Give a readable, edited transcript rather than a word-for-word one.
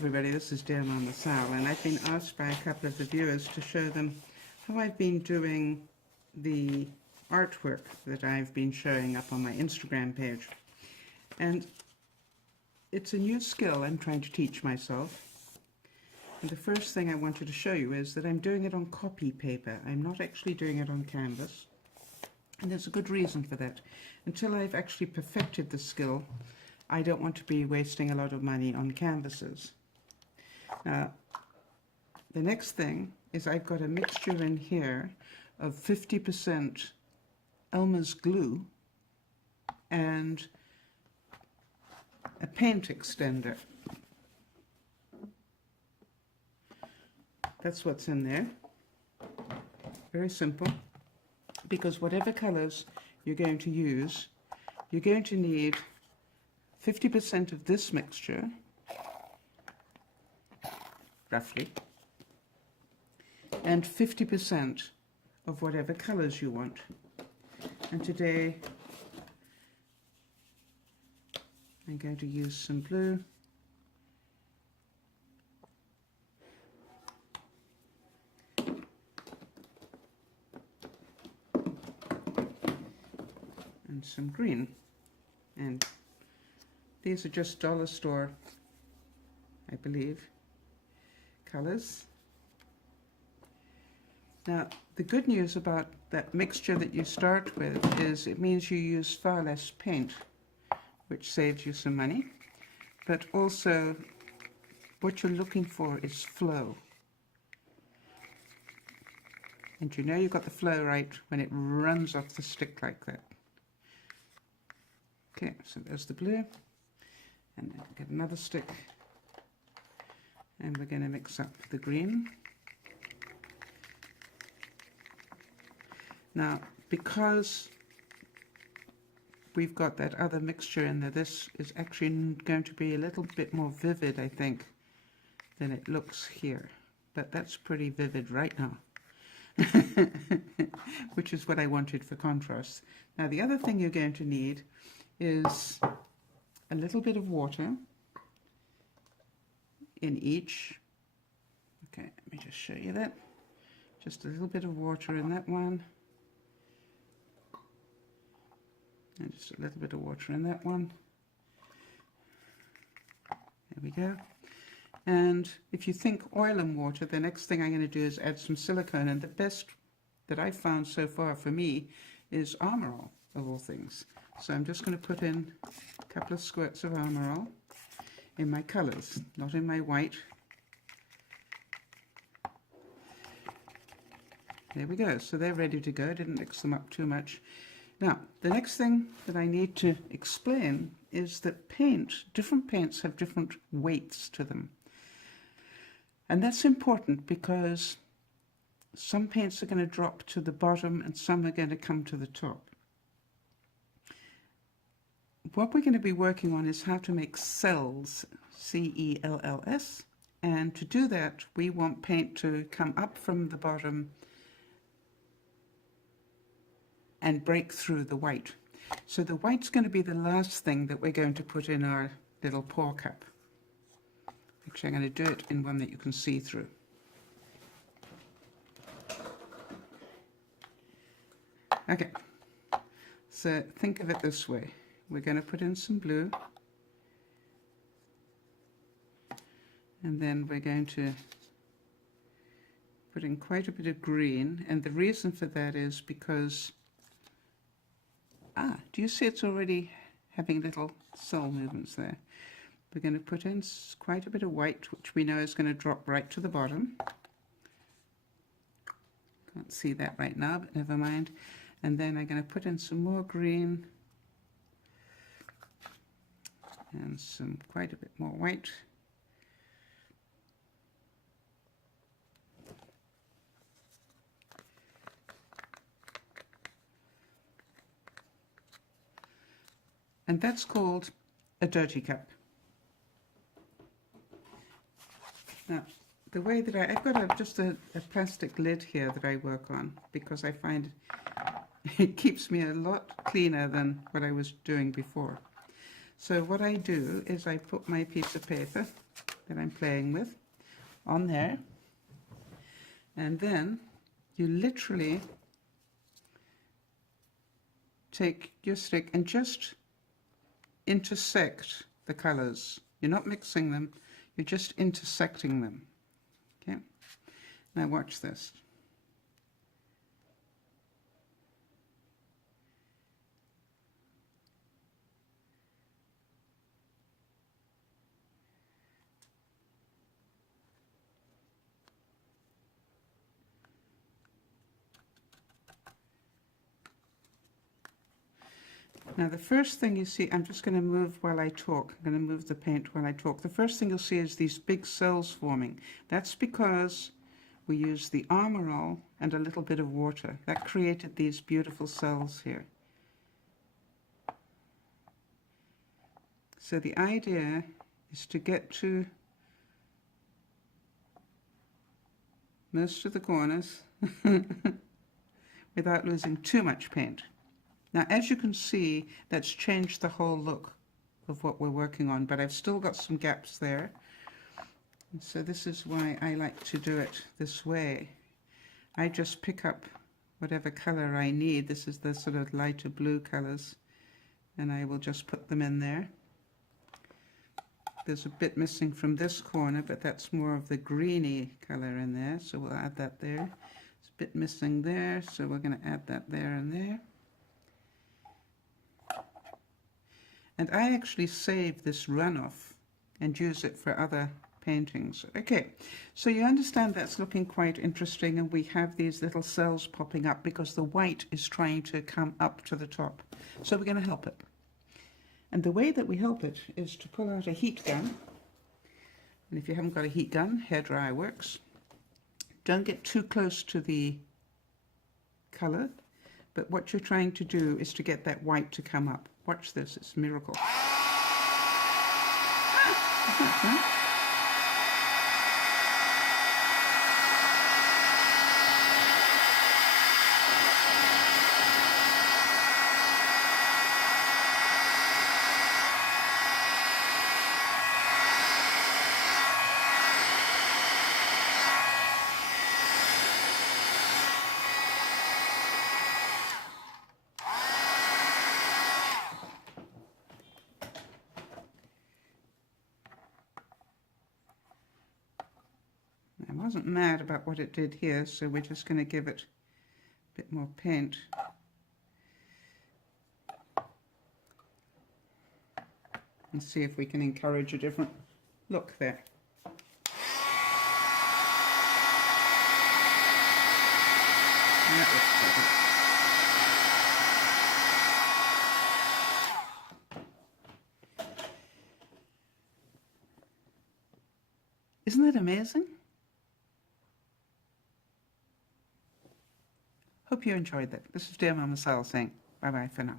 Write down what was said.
everybody, this is DearMamaSal, and I've been asked by a couple of the viewers to show them how I've been doing the artwork that I've been showing up on my Instagram page. And it's a new skill I'm trying to teach myself. And the first thing I wanted to show you is that I'm doing it on copy paper. I'm not actually doing it on canvas. And there's a good reason for that. Until I've actually perfected the skill, I don't want to be wasting a lot of money on canvases. Now, the next thing is I've got a mixture in here of 50% Elmer's glue and a paint extender. That's what's in there. Very simple, because whatever colors you're going to use, you're going to need 50% of this mixture, roughly, and 50% of whatever colors you want. And today I'm going to use some blue, and some green, and these are just dollar store, I believe, colors. Now, the good news about that mixture that you start with is it means you use far less paint, which saves you some money, but also what you're looking for is flow. And you know you've got the flow right when it runs off the stick like that. Okay, so there's the blue, and then get another stick, and we're going to mix up the green. Now, because we've got that other mixture in there, this is actually going to be a little bit more vivid, I think, than it looks here. But that's pretty vivid right now, which is what I wanted for contrast. Now, the other thing you're going to need is a little bit of water in each. Okay, let me just show you that. Just a little bit of water in that one. And just a little bit of water in that one. There we go. And if you think oil and water, the next thing I'm going to do is add some silicone. And the best that I've found so far for me is Armor All, of all things. So I'm just going to put in a couple of squirts of Armor All in my colors, not in my white. There we go. So they're ready to go. I didn't mix them up too much. Now, the next thing that I need to explain is that different paints have different weights to them. And that's important because some paints are going to drop to the bottom and some are going to come to the top. What we're going to be working on is how to make cells, C-E-L-L-S, and to do that we want paint to come up from the bottom and break through the white. So the white's going to be the last thing that we're going to put in our little pour cup. Actually, I'm going to do it in one that you can see through. Okay, so think of it this way. We're going to put in some blue, and then we're going to put in quite a bit of green, and the reason for that is because do you see it's already having little cell movements there? We're going to put in quite a bit of white, which we know is going to drop right to the bottom. Can't see that right now, but never mind. And then I'm going to put in some more green and quite a bit more white. And that's called a dirty cup. Now, the way that I've got just a plastic lid here that I work on because I find it keeps me a lot cleaner than what I was doing before. So what I do is I put my piece of paper that I'm playing with on there. And then you literally take your stick and just intersect the colors. You're not mixing them, you're just intersecting them. Okay? Now watch this. Now the first thing you see, I'm just going to move while I talk. I'm going to move the paint while I talk. The first thing you'll see is these big cells forming. That's because we used the Armorol and a little bit of water. That created these beautiful cells here. So the idea is to get to most of the corners without losing too much paint. Now, as you can see, that's changed the whole look of what we're working on, but I've still got some gaps there. And so this is why I like to do it this way. I just pick up whatever color I need. This is the sort of lighter blue colors, and I will just put them in there. There's a bit missing from this corner, but that's more of the greeny color in there, so we'll add that there. It's a bit missing there, so we're going to add that there and there. And I actually save this runoff and use it for other paintings. Okay, so you understand that's looking quite interesting, and we have these little cells popping up because the white is trying to come up to the top. So we're going to help it. And the way that we help it is to pull out a heat gun. And if you haven't got a heat gun, hairdryer works. Don't get too close to the color, but what you're trying to do is to get that white to come up. Watch this, it's a miracle. Isn't that fun? I wasn't mad about what it did here, so we're just going to give it a bit more paint. And see if we can encourage a different look there. That looks better. Isn't that amazing? Hope you enjoyed that. This is DearMamaSal saying bye-bye for now.